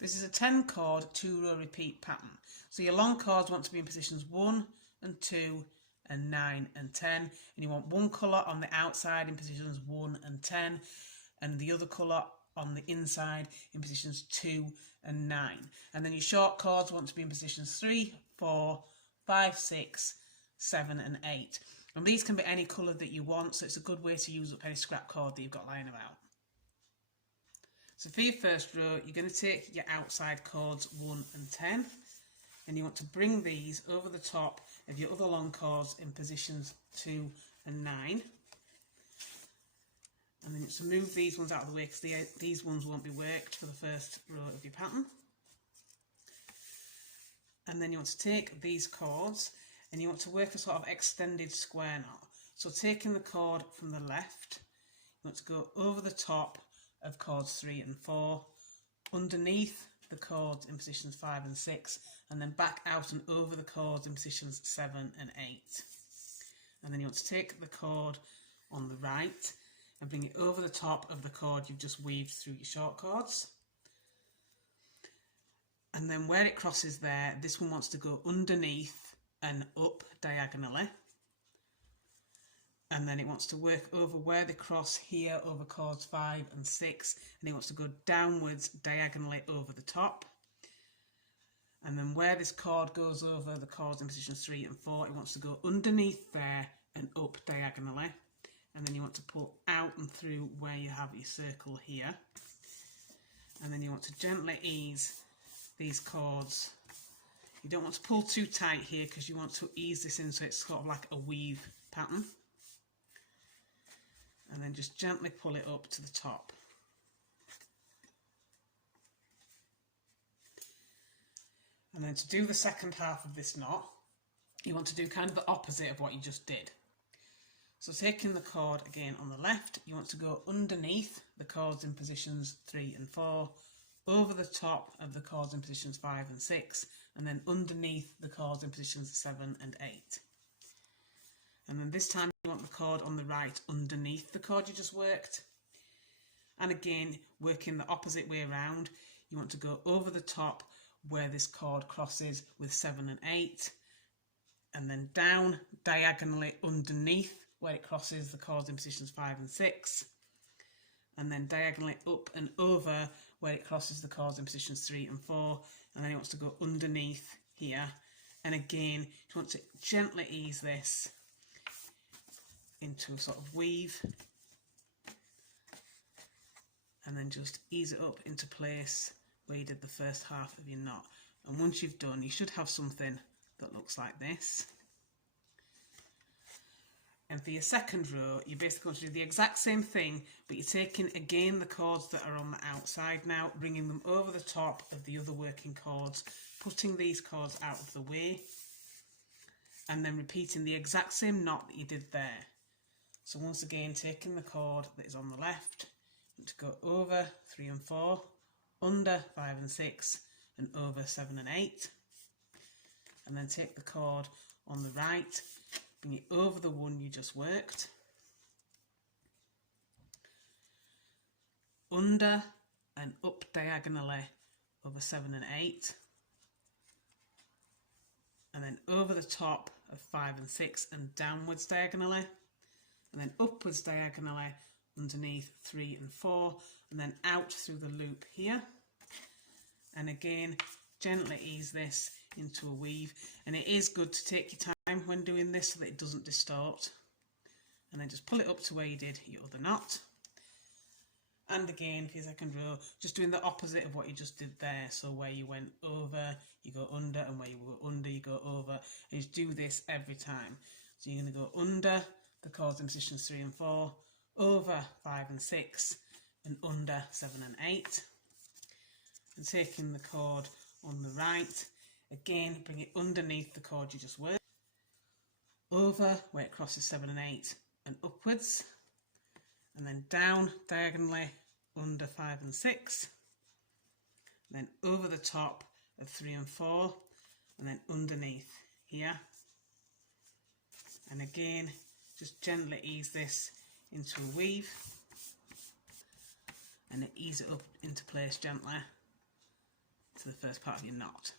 This is a 10 chord 2-row repeat pattern. So your long chords want to be in positions 1 and 2 and 9 and 10, and you want one colour on the outside in positions 1 and 10 and the other colour on the inside in positions 2 and 9. And then your short chords want to be in positions 3, 4, 5, 6, 7 and 8. And these can be any colour that you want, so it's a good way to use up any scrap cord that you've got lying about. So for your first row, you're going to take your outside chords 1 and 10, and you want to bring these over the top of your other long chords in positions 2 and 9. And then to move these ones out of the way because these ones won't be worked for the first row of your pattern. And then you want to take these chords and you want to work a sort of extended square knot. So taking the chord from the left, you want to go over the top of chords 3 and 4, underneath the chords in positions 5 and 6, and then back out and over the chords in positions 7 and 8. And then you want to take the chord on the right and bring it over the top of the chord you've just weaved through your short chords. And then where it crosses there, this one wants to go underneath and up diagonally. And then it wants to work over where they cross here over chords 5 and 6, and it wants to go downwards diagonally over the top. And then where this chord goes over the chords in positions 3 and 4, it wants to go underneath there and up diagonally. And then you want to pull out and through where you have your circle here. And then you want to gently ease these chords. You don't want to pull too tight here because you want to ease this in so it's sort of like a weave pattern. And then just gently pull it up to the top. And then to do the second half of this knot, you want to do kind of the opposite of what you just did. So taking the chord again on the left, you want to go underneath the chords in positions 3 and 4, over the top of the chords in positions 5 and 6, and then underneath the chords in positions 7 and 8. And then this time you want the chord on the right underneath the chord you just worked. And again, working the opposite way around, you want to go over the top where this chord crosses with 7 and 8, and then down diagonally underneath where it crosses the chords in positions 5 and 6, and then diagonally up and over where it crosses the chords in positions 3 and 4, and then it wants to go underneath here. And again, you want to gently ease this into a sort of weave, and then just ease it up into place where you did the first half of your knot. And once you've done, you should have something that looks like this. And for your second row, you're basically going to do the exact same thing, but you're taking again the chords that are on the outside now, bringing them over the top of the other working chords, putting these chords out of the way, and then repeating the exact same knot that you did there. So once again, taking the chord that is on the left, to go over 3 and 4, under 5 and 6, and over 7 and 8. And then take the chord on the right, bring it over the one you just worked, under and up diagonally over 7 and 8, and then over the top of 5 and 6 and downwards diagonally, and then upwards diagonally underneath 3 and 4, and then out through the loop here. And again, gently ease this into a weave, and it is good to take your time when doing this so that it doesn't distort. And then just pull it up to where you did your other knot. And again, for your second row, just doing the opposite of what you just did there. So where you went over, you go under, and where you go under, you go over. And just do this every time. So you're going to go under the chords in positions 3 and 4, over 5 and 6, and under 7 and 8. And taking the chord on the right, again bring it underneath the chord you just worked, over where it crosses 7 and 8 and upwards, and then down diagonally under 5 and 6, and then over the top of 3 and 4, and then underneath here. And again, just gently ease this into a weave, and then ease it up into place gently. to the first part of your knot.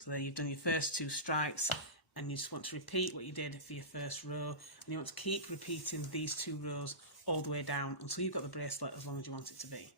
So there you've done your first 2 stripes, and you just want to repeat what you did for your first row, and you want to keep repeating these 2 rows all the way down until you've got the bracelet as long as you want it to be.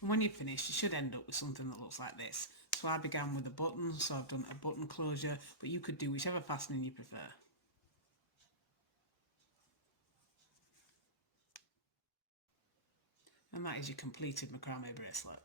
And when you're finished, you should end up with something that looks like this. So I began with a button, so I've done a button closure, but you could do whichever fastening you prefer. And that is your completed macrame bracelet.